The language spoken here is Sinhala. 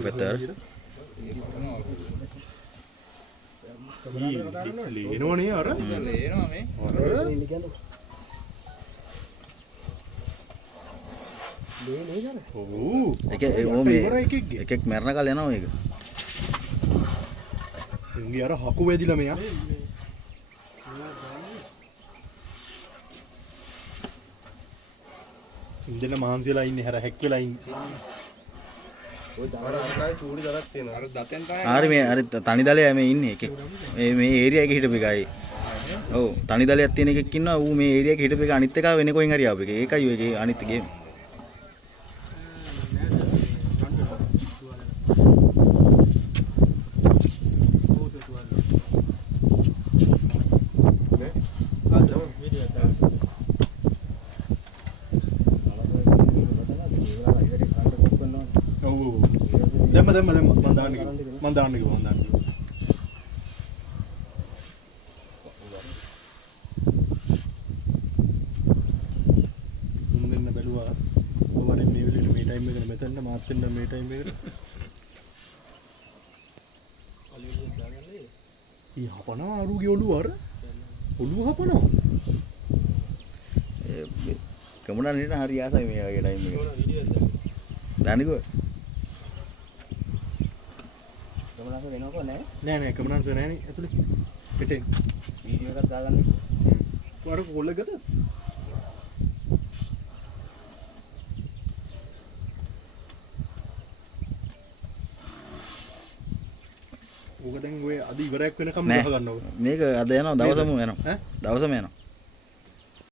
එහා පැත්තට. ලේනෝනේ අර. ලේනවා මේ. එකෙක් මැරණ කල් යනවා මේක. උන්ගේ අර හකු වැදිලා මෙයා. ඉන්දෙන මහන්සියලා ඉන්නේ හැර හැක් වෙලා ඉන්නේ. ඔය අරකයි චූඩි දරක් තියෙනවා. අර දතෙන් තමයි. හරි මේ අර තනි දලයා මේ ඉන්නේ එකෙක්. මේ ඒරියා එකේ හිටපු එකයි. ඔව් තනි දලයක් තියෙන එකෙක් ඉන්නවා. ඌ මේ ඒරියා එකේ හිටපු එක අනිත් එක වෙන කොහෙන් හරි ආපු එක. ඒකයි ඔය එකේ අනිත් ගේම්. දැම්ම මන් දාන්න කිව්වා. මුන් දෙන්න බැලුවා. ඔවනේ මේ විදිහට මේ ටයිම් එකට මෙතන මාත් වෙන්න මේ ටයිම් එකට. අලියුත් දාගන්නේ. ඊ හපනවා අරුගේ ඔළුව අර. ඔළුව හපනවා. කමුණා නේද හරි ආසයි මේ වගේ ටයිම් එක. දාන්නකෝ. කමුණාස වෙනවකෝ නෑ. නෑ කමුණාස නෑනේ ඇතුලේ. පිටේ. වීඩියෝ එකක් දාගන්න. වර කොල්ලගද? ඕක දැන් ඔය අද ඉවරයක් වෙනකම් ගහ ගන්නව. මේක අද යනවා දවසම යනවා. දවසම යනවා.